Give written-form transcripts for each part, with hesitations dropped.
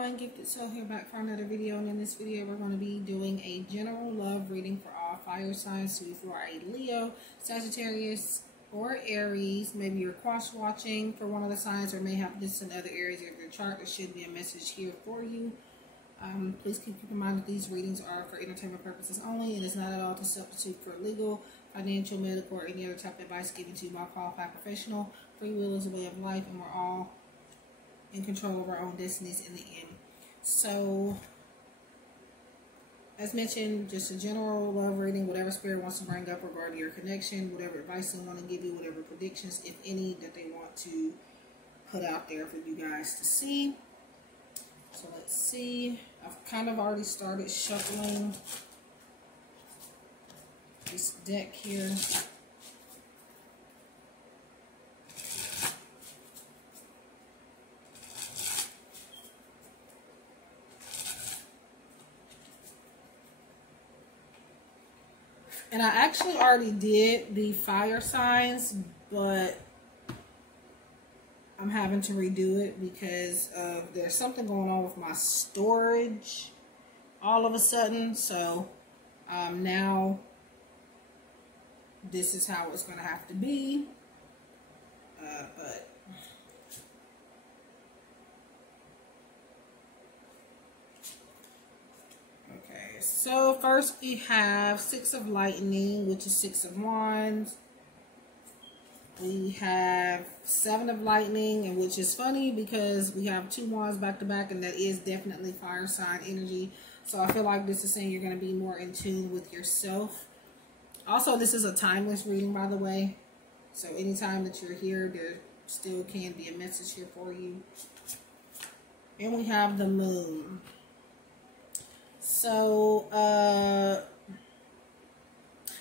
everyone, Gifted Soul here back for another video, and in this video we're going to be doing a general love reading for all fire signs. So if you are a Leo, Sagittarius, or Aries, maybe you're cross watching for one of the signs or may have this in other areas of your chart, there should be a message here for you. Please keep in mind that these readings are for entertainment purposes only and is not at all to substitute for legal, financial, medical, or any other type of advice given to you by a qualified professional. Free will is a way of life, and we're all in control of our own destinies in the end. So, as mentioned, just a general love reading, whatever spirit wants to bring up regarding your connection, whatever advice they want to give you, whatever predictions, if any, that they want to put out there for you guys to see. So let's see. I've kind of already started shuffling this deck here. And I actually already did the fire signs, but I'm having to redo it because there's something going on with my storage all of a sudden. So now this is how it's going to have to be. So first we have Six of Lightning, which is Six of Wands. We have Seven of Lightning, and which is funny because we have two wands back to back, and that is definitely fire sign energy. So I feel like this is saying you're going to be more in tune with yourself. Also, this is a timeless reading, by the way. So anytime that you're here, there still can be a message here for you. And we have the Moon. So,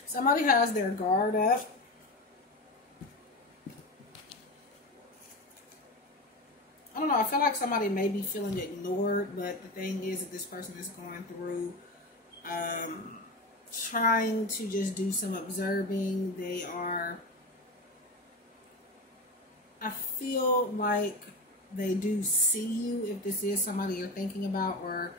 somebody has their guard up. I don't know, I feel like somebody may be feeling ignored, but the thing is that this person is going through, trying to just do some observing. They are, I feel like they do see you if this is somebody you're thinking about or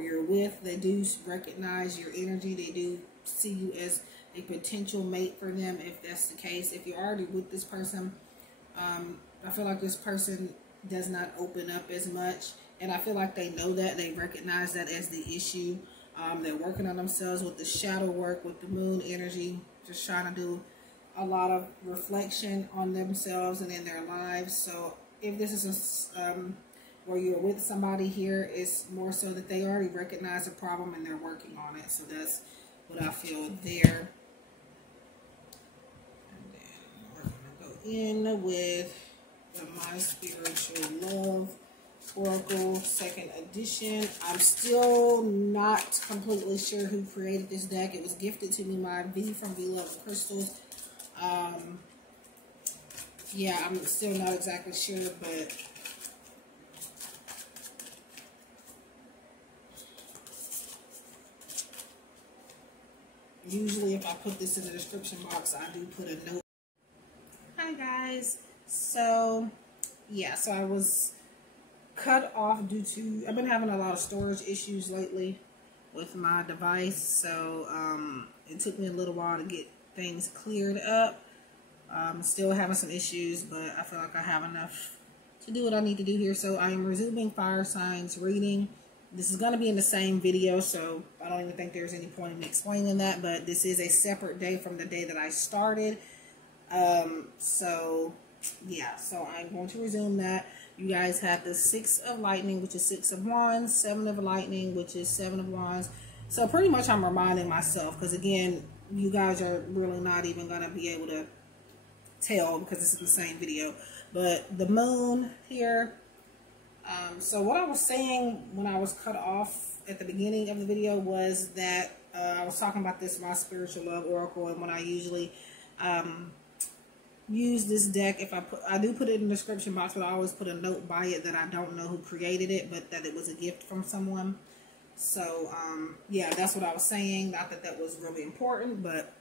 you're with. They do recognize your energy. They do see you as a potential mate for them if that's the case. If you're already with this person, I feel like this person does not open up as much, and I feel like they know that. They recognize that as the issue. They're working on themselves with the shadow work, with the moon energy, just trying to do a lot of reflection on themselves and in their lives. So if this is a where you're with somebody here, it's more so that they already recognize the problem and they're working on it. So that's what I feel there. And then we're going to go in with the My Spiritual Love Oracle 2nd edition. I'm still not completely sure who created this deck. It was gifted to me by V from V Love Crystals. Yeah, I'm still not exactly sure, but usually if I put this in the description box, I do put a note. Hi guys. So, yeah, so I was cut off due to, I've been having a lot of storage issues lately with my device. So, it took me a little while to get things cleared up. Still having some issues, but I feel like I have enough to do what I need to do here. So I am resuming fire signs reading. This is going to be in the same video, so I don't even think there's any point in explaining that, but this is a separate day from the day that I started. So, yeah, so I'm going to resume that. You guys have the Six of Lightning, which is Six of Wands, Seven of Lightning, which is Seven of Wands. So pretty much I'm reminding myself, because again, you guys are really not even going to be able to tell because this is the same video. But the Moon here. So what I was saying when I was cut off at the beginning of the video was that I was talking about this My Spiritual Love Oracle, and when I usually use this deck, if I do put it in the description box, but I always put a note by it that I don't know who created it, but that it was a gift from someone. So yeah, that's what I was saying. Not that that was really important, but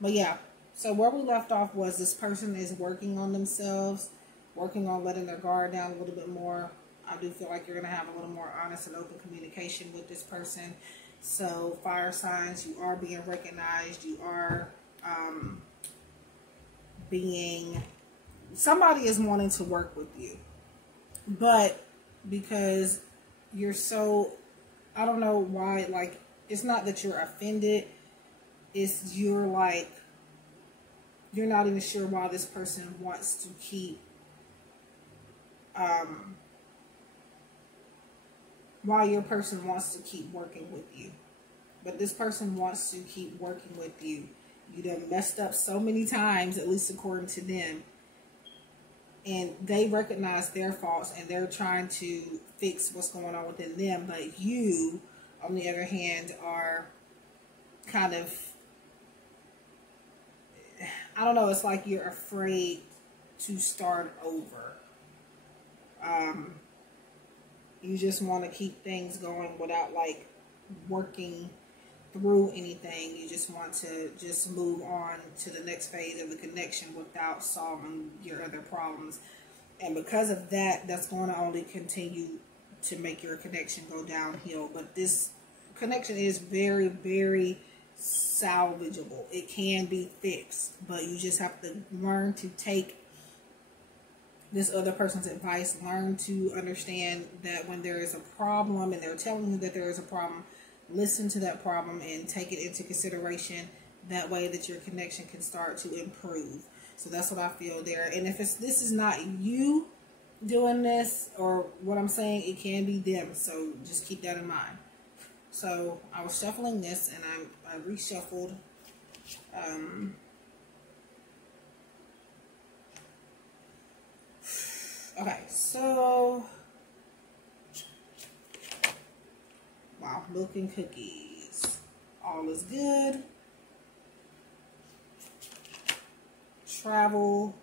yeah. So where we left off was this person is working on themselves, working on letting their guard down a little bit more, I do feel like you're going to have a little more honest and open communication with this person. So fire signs, you are being recognized. You are somebody is wanting to work with you. But because you're so, I don't know why, like, it's not that you're offended. It's you're like, you're not even sure why this person wants to keep, why your person wants to keep working with you. But this person wants to keep working with you. You done messed up so many times, at least according to them. And they recognize their faults and they're trying to fix what's going on within them. But you, on the other hand, are kind of, I don't know, it's like you're afraid to start over. You just want to keep things going without like working through anything. You just want to just move on to the next phase of the connection without solving your other problems. And because of that, that's going to only continue to make your connection go downhill. But this connection is very, very salvageable. It can be fixed, but you just have to learn to take this other person's advice. Learn to understand that when there is a problem and they're telling you that there is a problem, listen to that problem and take it into consideration. That way that your connection can start to improve. So that's what I feel there. And if this is not you doing this or what I'm saying, it can be them. So just keep that in mind. So I was shuffling this and I reshuffled. Okay, so wow, milk and cookies. All is good. Travel.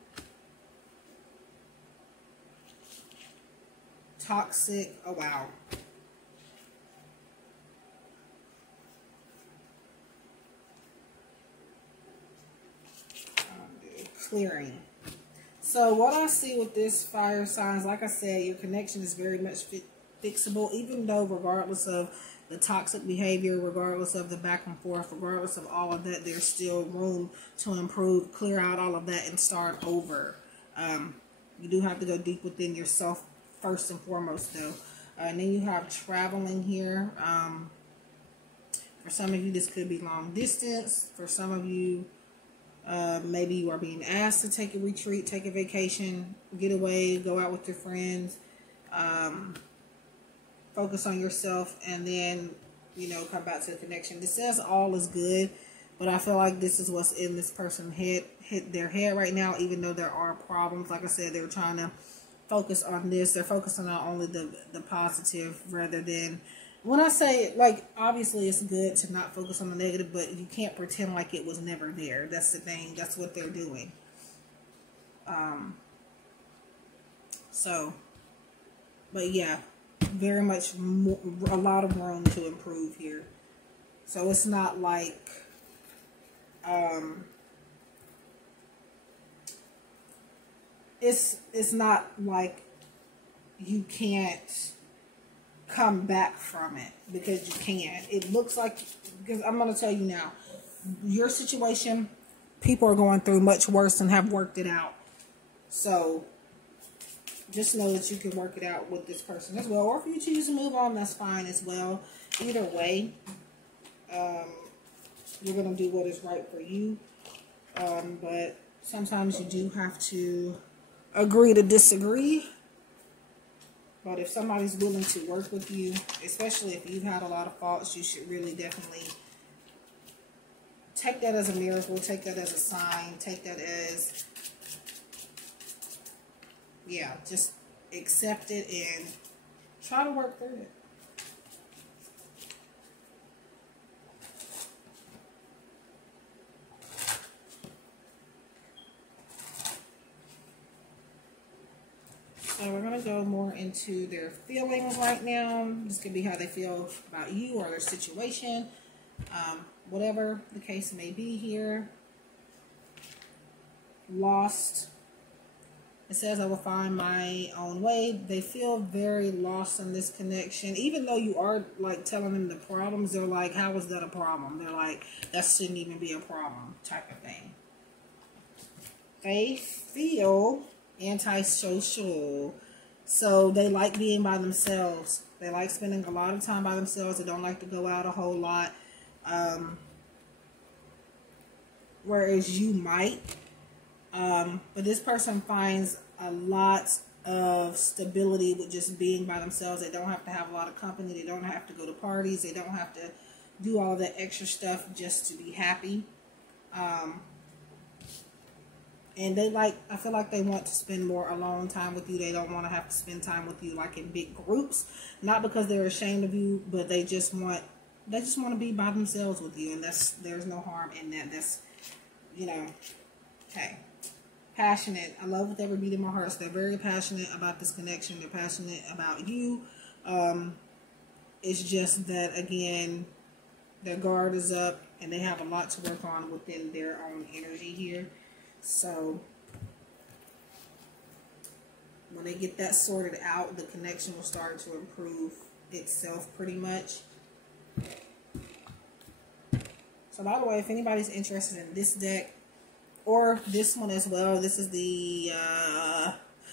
Toxic. Oh, wow. Clearing. So what I see with this fire signs, like I said, your connection is very much fixable, even though regardless of the toxic behavior, regardless of the back and forth, regardless of all of that, there's still room to improve, clear out all of that, and start over. You do have to go deep within yourself first and foremost, though. And then you have traveling here. For some of you, this could be long distance. For some of you, maybe you are being asked to take a retreat, take a vacation, get away, go out with your friends, focus on yourself, and then, you know, come back to the connection. This says all is good, but I feel like this is what's in this person's head, hit their head right now, even though there are problems. Like I said, they're trying to focus on this. They're focusing on only the positive rather than, when I say, like, obviously it's good to not focus on the negative, but you can't pretend like it was never there. That's the thing. That's what they're doing. But yeah, very much a lot of room to improve here. So it's not like, it's not like you can't come back from it, because you can. It looks like, because I'm going to tell you now, your situation, people are going through much worse and have worked it out. So just know that you can work it out with this person as well. Or if you choose to move on, that's fine as well. Either way, you're going to do what is right for you. But sometimes you do have to agree to disagree. But if somebody's willing to work with you, especially if you've had a lot of faults, you should really definitely take that as a miracle. Take that as a sign. Take that as, yeah, just accept it and try to work through it. So we're going to go more into their feelings right now. This could be how they feel about you or their situation. Whatever the case may be here. Lost. It says, I will find my own way. They feel very lost in this connection. Even though you are like telling them the problems, they're like, how is that a problem? They're like, that shouldn't even be a problem type of thing. They feel antisocial. So they like being by themselves. They like spending a lot of time by themselves. They don't like to go out a whole lot. Whereas you might. But this person finds a lot of stability with just being by themselves. They don't have to have a lot of company. They don't have to go to parties. They don't have to do all that extra stuff just to be happy. And they like, I feel like they want to spend more alone time with you. They don't want to have to spend time with you like in big groups. Not because they're ashamed of you, but they just want to be by themselves with you. And there's no harm in that. That's, you know, okay. Passionate. I love with every beat in my heart. So they're very passionate about this connection. They're passionate about you. It's just that, again, their guard is up and they have a lot to work on within their own energy here. So when they get that sorted out, the connection will start to improve itself pretty much. So by the way, if anybody's interested in this deck or this one as well, this is the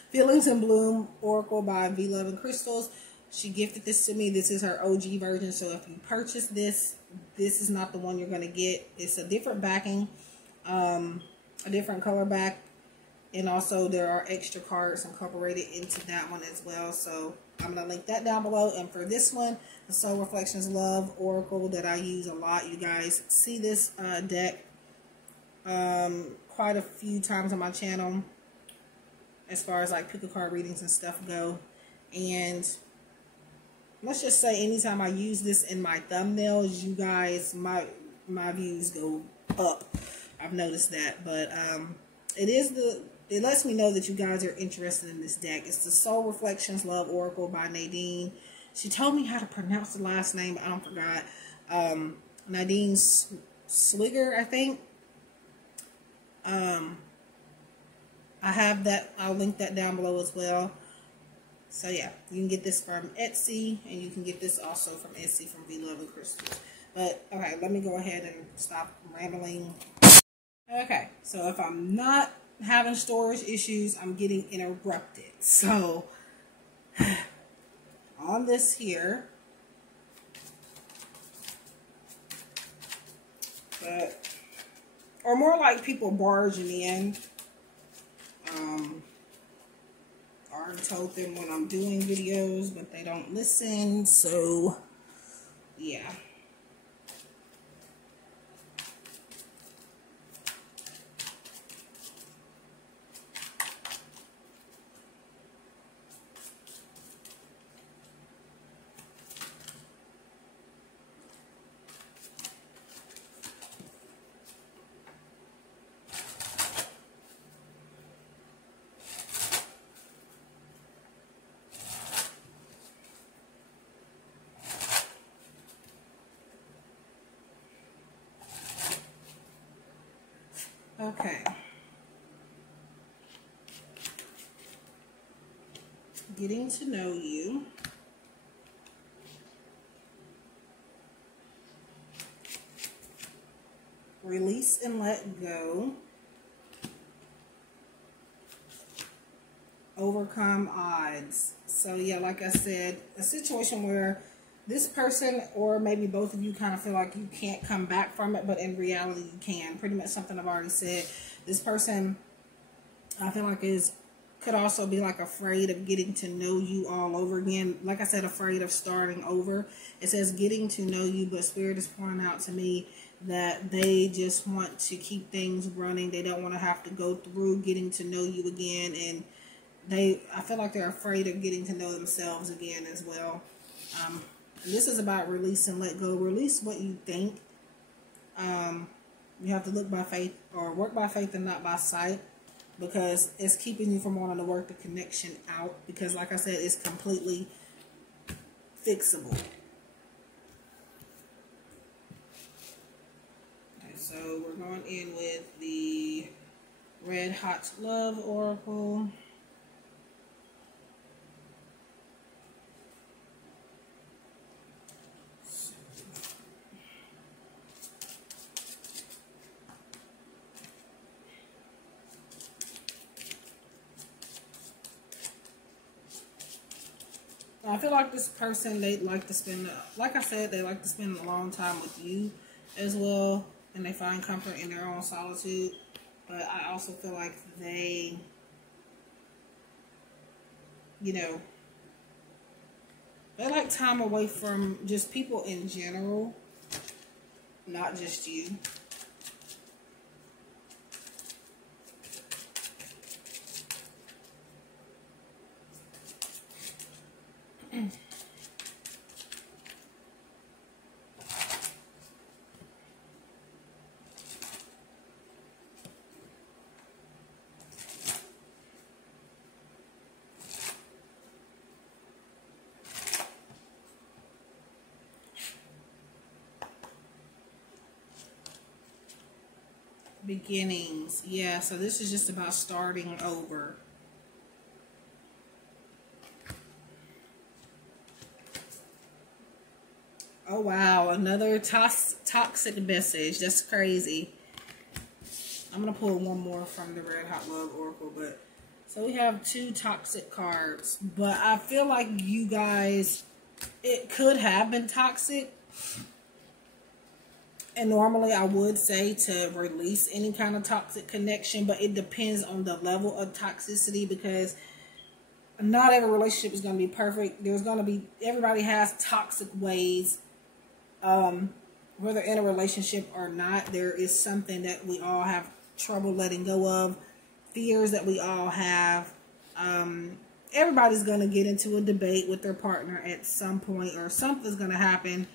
Feelings in Bloom Oracle by V Love and Crystals. She gifted this to me. This is her OG version. So if you purchase this, this is not the one you're going to get. It's a different backing. A different color back, and also there are extra cards incorporated into that one as well. So I'm going to link that down below. And for this one, the Soul Reflections Love Oracle that I use a lot, you guys see this deck quite a few times on my channel as far as like pick a card readings and stuff go. And let's just say anytime I use this in my thumbnails, you guys, my views go up. I've noticed that, but it lets me know that you guys are interested in this deck. It's the Soul Reflections Love Oracle by Nadine. She told me how to pronounce the last name, but I forgot. Nadine Swigger, I think. I have that. I'll link that down below as well. So yeah, you can get this from Etsy, and you can get this also from Etsy from V Love and Crystals. But okay, let me go ahead and stop rambling. Okay, so if I'm not having storage issues, I'm getting interrupted. So, on this here, or more like people barging in. I already told them when I'm doing videos, but they don't listen, so, yeah. Okay. Getting to know you. Release and let go. Overcome odds. So yeah, like I said, a situation where this person or maybe both of you kind of feel like you can't come back from it, but in reality you can. Pretty much something I've already said. This person, I feel like could also be like afraid of getting to know you all over again. Like I said, afraid of starting over. It says getting to know you, but Spirit is pointing out to me that they just want to keep things running. They don't want to have to go through getting to know you again, and I feel like they're afraid of getting to know themselves again as well. And this is about release and let go. Release what you think. You have to look by faith or work by faith and not by sight, because it's keeping you from wanting to work the connection out, because like I said, it's completely fixable. Okay, so we're going in with the Red Hot Love Oracle. I feel like this person, they like to spend, like I said, they like to spend a long time with you as well. And they find comfort in their own solitude. But I also feel like they, you know, they like time away from just people in general, not just you. Beginnings. Yeah, so this is just about starting over. Oh, wow. Another toxic message. That's crazy. I'm going to pull one more from the Red Hot Love Oracle. But so we have 2 toxic cards. But I feel like you guys, it could have been toxic. And normally I would say to release any kind of toxic connection, but it depends on the level of toxicity, because not every relationship is going to be perfect. There's going to be, everybody has toxic ways, whether in a relationship or not. There is something that we all have trouble letting go of, fears that we all have. Everybody's going to get into a debate with their partner at some point, or something's going to happen.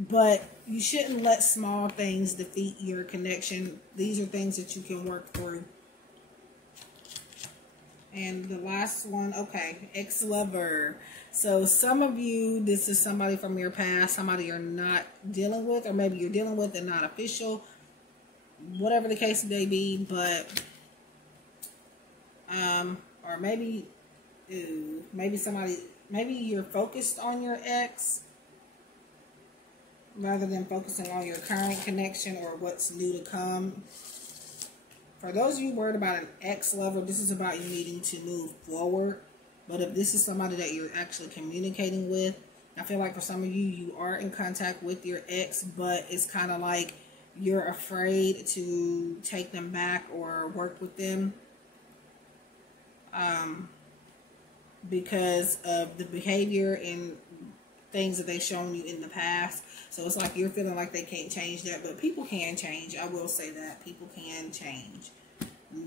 But you shouldn't let small things defeat your connection. These are things that you can work through. And the last one, okay, ex-lover. So some of you, this is somebody from your past, somebody you're not dealing with, or maybe you're dealing with and not official. Whatever the case may be, but, or maybe you're focused on your ex rather than focusing on your current connection or what's new to come. For those of you worried about an ex-lover, this is about you needing to move forward. But if this is somebody that you're actually communicating with, I feel like for some of you, you are in contact with your ex, but it's kind of like you're afraid to take them back or work with them because of the behavior and things that they've shown you in the past. So it's like you're feeling like they can't change that, but people can change. I will say that people can change.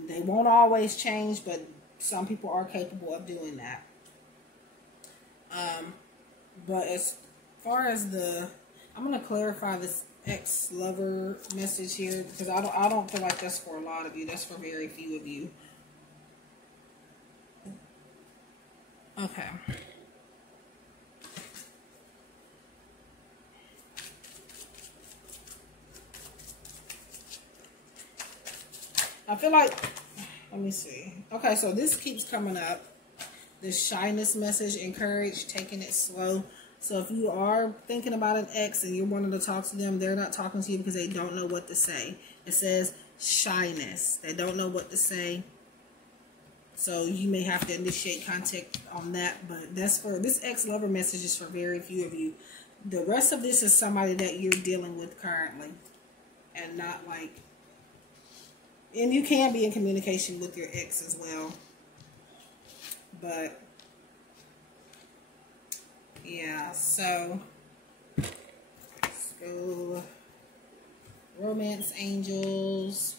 They won't always change, but some people are capable of doing that. But as far as I'm going to clarify this ex-lover message here, because I don't feel like that's for a lot of you. That's for very few of you. Okay. I feel like, let me see. Okay, so this keeps coming up. This shyness message, encourage, taking it slow. So if you are thinking about an ex and you're wanting to talk to them, they're not talking to you because they don't know what to say. It says shyness. They don't know what to say. So you may have to initiate contact on that. But that's for, this ex-lover message is for very few of you. The rest of this is somebody that you're dealing with currently. And not like, and you can be in communication with your ex as well. But, yeah, so romance angels.